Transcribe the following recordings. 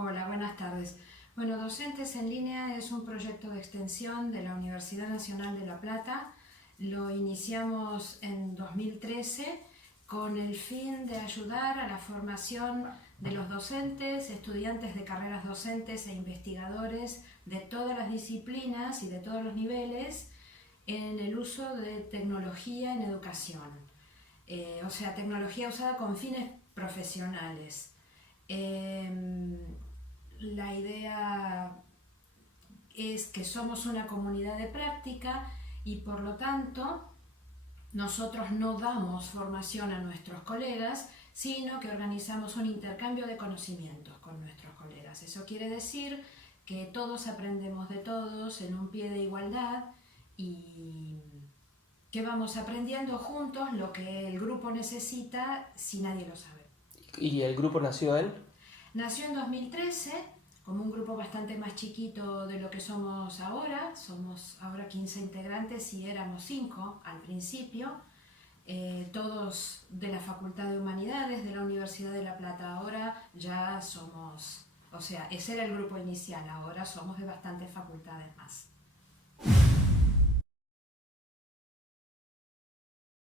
Hola, buenas tardes. Bueno, Docentes en Línea es un proyecto de extensión de la Universidad Nacional de La Plata. Lo iniciamos en 2013 con el fin de ayudar a la formación de los docentes, estudiantes de carreras docentes e investigadores de todas las disciplinas y de todos los niveles en el uso de tecnología en educación. O sea, tecnología usada con fines profesionales. La idea es que somos una comunidad de práctica y por lo tanto nosotros no damos formación a nuestros colegas, sino que organizamos un intercambio de conocimientos con nuestros colegas. Eso quiere decir que todos aprendemos de todos en un pie de igualdad y que vamos aprendiendo juntos lo que el grupo necesita si nadie lo sabe. ¿Y el grupo nació en? Nació en 2013 como un grupo bastante más chiquito de lo que somos ahora. Somos ahora 15 integrantes y éramos 5 al principio, todos de la Facultad de Humanidades de la Universidad de La Plata. Ahora ya somos, o sea, ese era el grupo inicial, ahora somos de bastantes facultades más.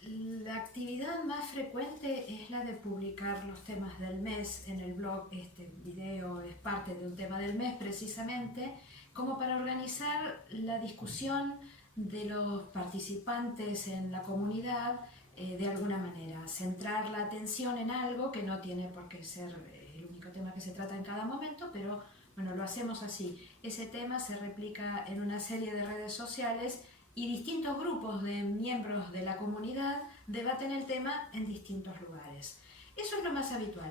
La actividad más frecuente es la de publicar los temas del mes en el blog. Este video es parte de un tema del mes precisamente, como para organizar la discusión de los participantes en la comunidad de alguna manera, centrar la atención en algo que no tiene por qué ser el único tema que se trata en cada momento, pero bueno, lo hacemos así. Ese tema se replica en una serie de redes sociales y distintos grupos de miembros de la comunidad debaten el tema en distintos lugares. Eso es lo más habitual.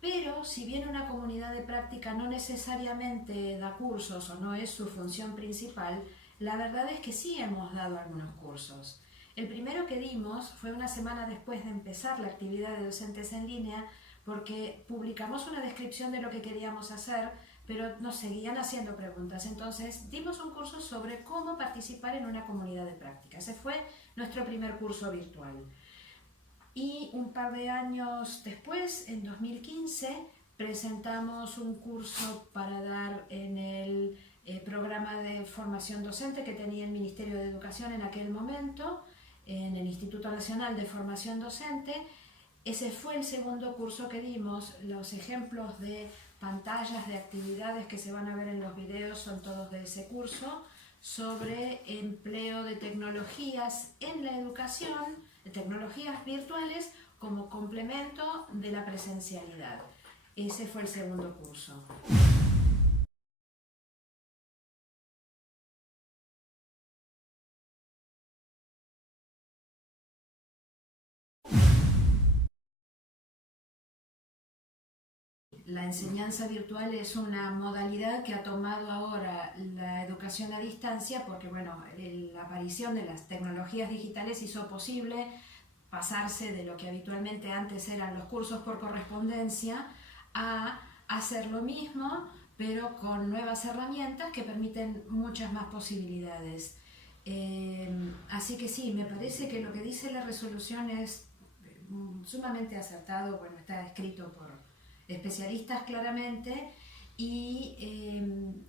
Pero si bien una comunidad de práctica no necesariamente da cursos o no es su función principal, la verdad es que sí hemos dado algunos cursos. El primero que dimos fue una semana después de empezar la actividad de Docentes en Línea, porque publicamos una descripción de lo que queríamos hacer, pero nos seguían haciendo preguntas. Entonces dimos un curso sobre cómo participar en una comunidad de práctica. Ese fue nuestro primer curso virtual. Y un par de años después, en 2015, presentamos un curso para dar en el programa de formación docente que tenía el Ministerio de Educación en aquel momento, en el Instituto Nacional de Formación Docente. Ese fue el segundo curso que dimos. Los ejemplos de pantallas de actividades que se van a ver en los videos son todos de ese curso, sobre empleo de tecnologías en la educación, de tecnologías virtuales como complemento de la presencialidad. Ese fue el segundo curso. La enseñanza virtual es una modalidad que ha tomado ahora la educación a distancia porque, bueno, la aparición de las tecnologías digitales hizo posible pasarse de lo que habitualmente antes eran los cursos por correspondencia a hacer lo mismo, pero con nuevas herramientas que permiten muchas más posibilidades. Así que sí, me parece que lo que dice la resolución es sumamente acertado. Bueno, está escrito por especialistas claramente, y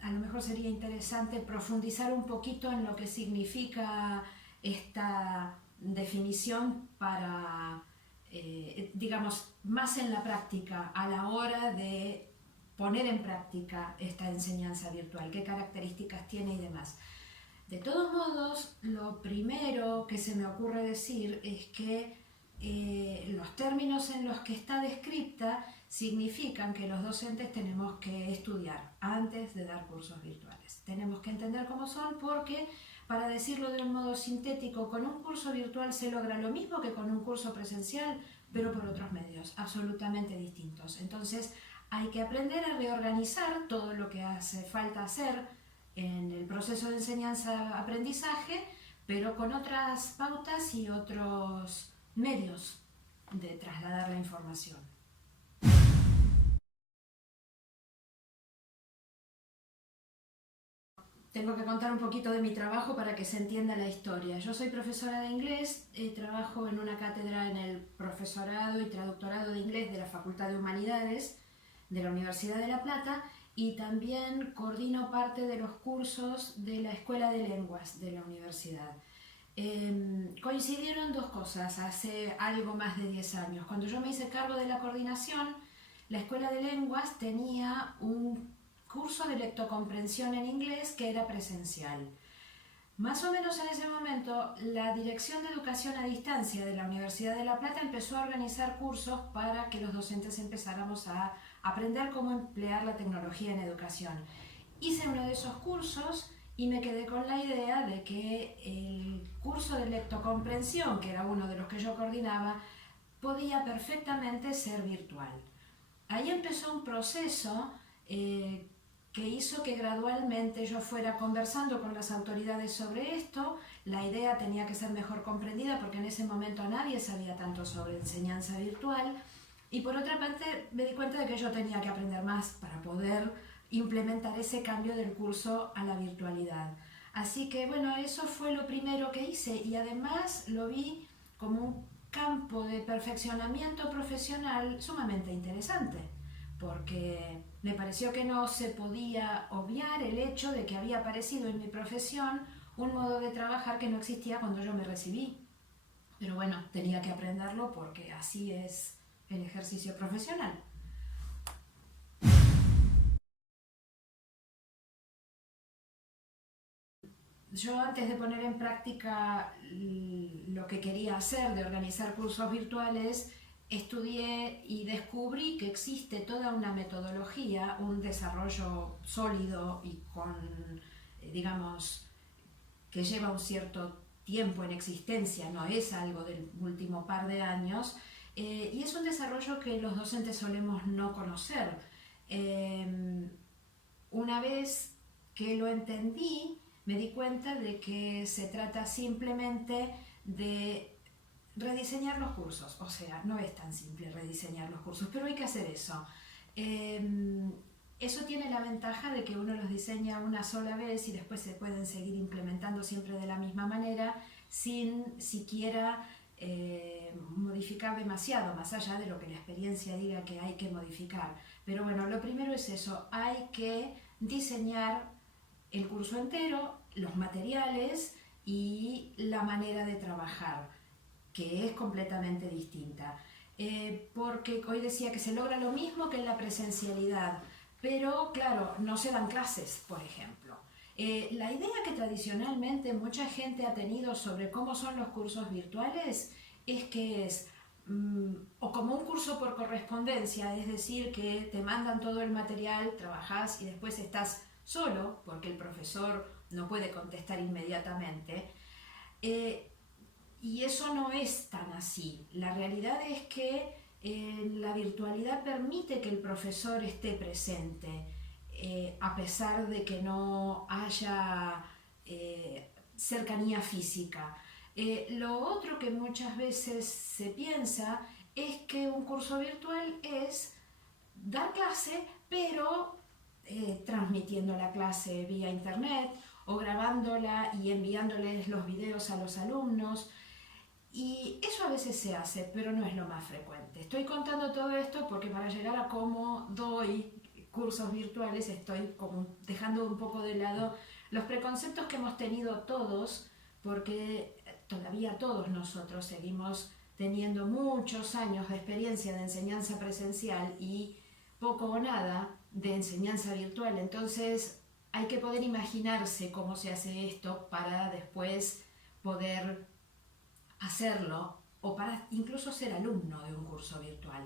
a lo mejor sería interesante profundizar un poquito en lo que significa esta definición para, digamos, más en la práctica, a la hora de poner en práctica esta enseñanza virtual, qué características tiene y demás. De todos modos, lo primero que se me ocurre decir es que los términos en los que está descrita significan que los docentes tenemos que estudiar antes de dar cursos virtuales. Tenemos que entender cómo son porque, para decirlo de un modo sintético, con un curso virtual se logra lo mismo que con un curso presencial, pero por otros medios absolutamente distintos. Entonces hay que aprender a reorganizar todo lo que hace falta hacer en el proceso de enseñanza-aprendizaje, pero con otras pautas y otros medios de trasladar la información. Tengo que contar un poquito de mi trabajo para que se entienda la historia. Yo soy profesora de inglés, trabajo en una cátedra en el profesorado y traductorado de inglés de la Facultad de Humanidades de la Universidad de La Plata y también coordino parte de los cursos de la Escuela de Lenguas de la universidad. Coincidieron dos cosas hace algo más de 10 años. Cuando yo me hice cargo de la coordinación, la Escuela de Lenguas tenía un curso de lectocomprensión en inglés que era presencial. Más o menos en ese momento, la Dirección de Educación a Distancia de la Universidad de La Plata empezó a organizar cursos para que los docentes empezáramos a aprender cómo emplear la tecnología en educación. Hice uno de esos cursos y me quedé con la idea de que el curso de lectocomprensión, que era uno de los que yo coordinaba, podía perfectamente ser virtual. Ahí empezó un proceso que hizo que gradualmente yo fuera conversando con las autoridades sobre esto. La idea tenía que ser mejor comprendida porque en ese momento nadie sabía tanto sobre enseñanza virtual. Y por otra parte me di cuenta de que yo tenía que aprender más para poder implementar ese cambio del curso a la virtualidad. Así que bueno, eso fue lo primero que hice y además lo vi como un campo de perfeccionamiento profesional sumamente interesante, porque me pareció que no se podía obviar el hecho de que había aparecido en mi profesión un modo de trabajar que no existía cuando yo me recibí. Pero bueno, tenía que aprenderlo porque así es el ejercicio profesional. Yo antes de poner en práctica lo que quería hacer, de organizar cursos virtuales, estudié y descubrí que existe toda una metodología, un desarrollo sólido y con, digamos, que lleva un cierto tiempo en existencia, no es algo del último par de años, y es un desarrollo que los docentes solemos no conocer. Una vez que lo entendí, me di cuenta de que se trata simplemente de rediseñar los cursos. O sea, no es tan simple rediseñar los cursos, pero hay que hacer eso. Eso tiene la ventaja de que uno los diseña una sola vez y después se pueden seguir implementando siempre de la misma manera sin siquiera modificar demasiado, más allá de lo que la experiencia diga que hay que modificar. Pero bueno, lo primero es eso, hay que diseñar el curso entero, los materiales y la manera de trabajar, que es completamente distinta. Porque hoy decía que se logra lo mismo que en la presencialidad, pero claro, no se dan clases, por ejemplo. La idea que tradicionalmente mucha gente ha tenido sobre cómo son los cursos virtuales es que es o como un curso por correspondencia, es decir, que te mandan todo el material, trabajas y después estás solo, porque el profesor no puede contestar inmediatamente. Y eso no es tan así. La realidad es que la virtualidad permite que el profesor esté presente, a pesar de que no haya cercanía física. Lo otro que muchas veces se piensa es que un curso virtual es dar clase, pero transmitiendo la clase vía internet o grabándola y enviándoles los videos a los alumnos. Y eso a veces se hace, pero no es lo más frecuente. Estoy contando todo esto porque para llegar a cómo doy cursos virtuales estoy como dejando un poco de lado los preconceptos que hemos tenido todos, porque todavía todos nosotros seguimos teniendo muchos años de experiencia de enseñanza presencial y poco o nada de enseñanza virtual. Entonces hay que poder imaginarse cómo se hace esto para después poder hacerlo o para incluso ser alumno de un curso virtual.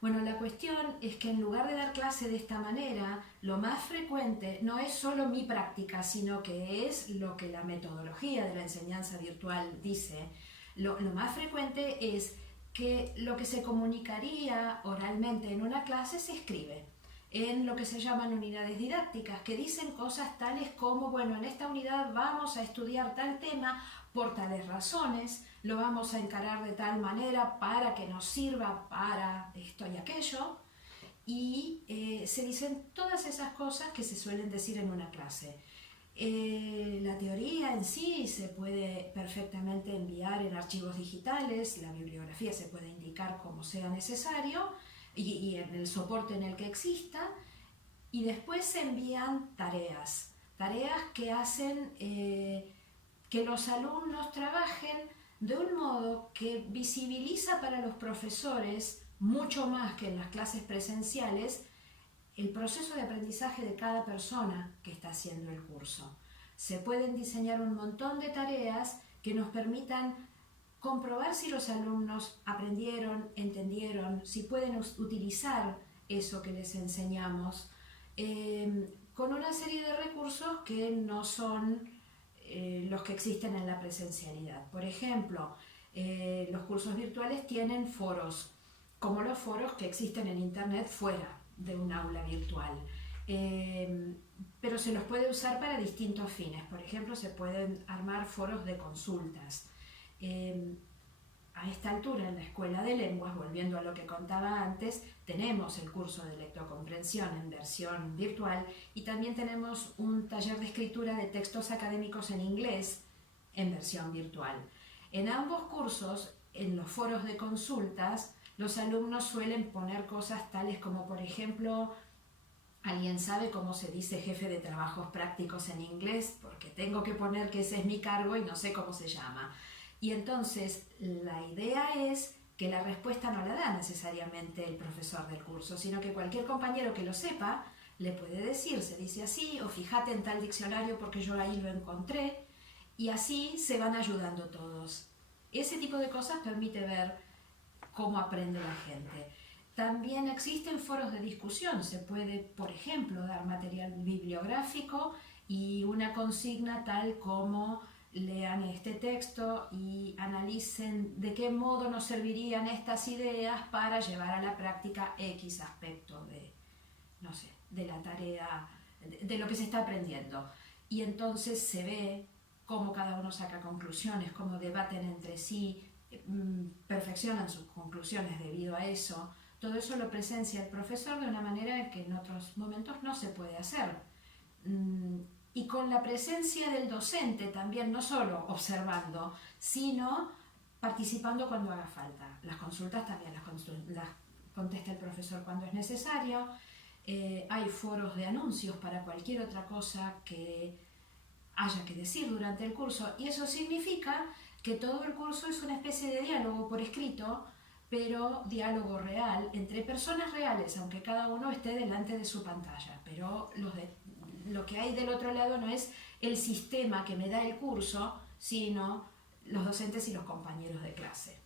Bueno, la cuestión es que en lugar de dar clase de esta manera, lo más frecuente no es solo mi práctica, sino que es lo que la metodología de la enseñanza virtual dice. Lo más frecuente es que lo que se comunicaría oralmente en una clase se escribe en lo que se llaman unidades didácticas, que dicen cosas tales como, bueno, en esta unidad vamos a estudiar tal tema por tales razones, lo vamos a encarar de tal manera para que nos sirva para esto y aquello, y se dicen todas esas cosas que se suelen decir en una clase. La teoría en sí se puede perfectamente enviar en archivos digitales, la bibliografía se puede indicar como sea necesario, y en el soporte en el que exista, y después se envían tareas que hacen que los alumnos trabajen de un modo que visibiliza para los profesores, mucho más que en las clases presenciales, el proceso de aprendizaje de cada persona que está haciendo el curso. Se pueden diseñar un montón de tareas que nos permitan comprobar si los alumnos aprendieron, entendieron, si pueden utilizar eso que les enseñamos, con una serie de recursos que no son los que existen en la presencialidad. Por ejemplo, los cursos virtuales tienen foros, como los foros que existen en Internet fuera de un aula virtual. Pero se los puede usar para distintos fines. Por ejemplo, se pueden armar foros de consultas. A esta altura, en la Escuela de Lenguas, volviendo a lo que contaba antes, tenemos el curso de lectocomprensión en versión virtual y también tenemos un taller de escritura de textos académicos en inglés en versión virtual. En ambos cursos, en los foros de consultas, los alumnos suelen poner cosas tales como, por ejemplo, ¿alguien sabe cómo se dice jefe de trabajos prácticos en inglés? Porque tengo que poner que ese es mi cargo y no sé cómo se llama. Y entonces la idea es que la respuesta no la da necesariamente el profesor del curso, sino que cualquier compañero que lo sepa le puede decir, se dice así, o fíjate en tal diccionario porque yo ahí lo encontré, y así se van ayudando todos. Ese tipo de cosas permite ver cómo aprende la gente. También existen foros de discusión, se puede, por ejemplo, dar material bibliográfico y una consigna tal como lean este texto y analicen de qué modo nos servirían estas ideas para llevar a la práctica X aspecto de, no sé, de la tarea, de lo que se está aprendiendo. Y entonces se ve cómo cada uno saca conclusiones, cómo debaten entre sí, perfeccionan sus conclusiones debido a eso. Todo eso lo presencia el profesor de una manera que en otros momentos no se puede hacer. Y con la presencia del docente también, no solo observando, sino participando cuando haga falta. Las consultas también las contesta el profesor cuando es necesario. Hay foros de anuncios para cualquier otra cosa que haya que decir durante el curso, y eso significa que todo el curso es una especie de diálogo por escrito, pero diálogo real entre personas reales, aunque cada uno esté delante de su pantalla. Pero lo que hay del otro lado no es el sistema que me da el curso, sino los docentes y los compañeros de clase.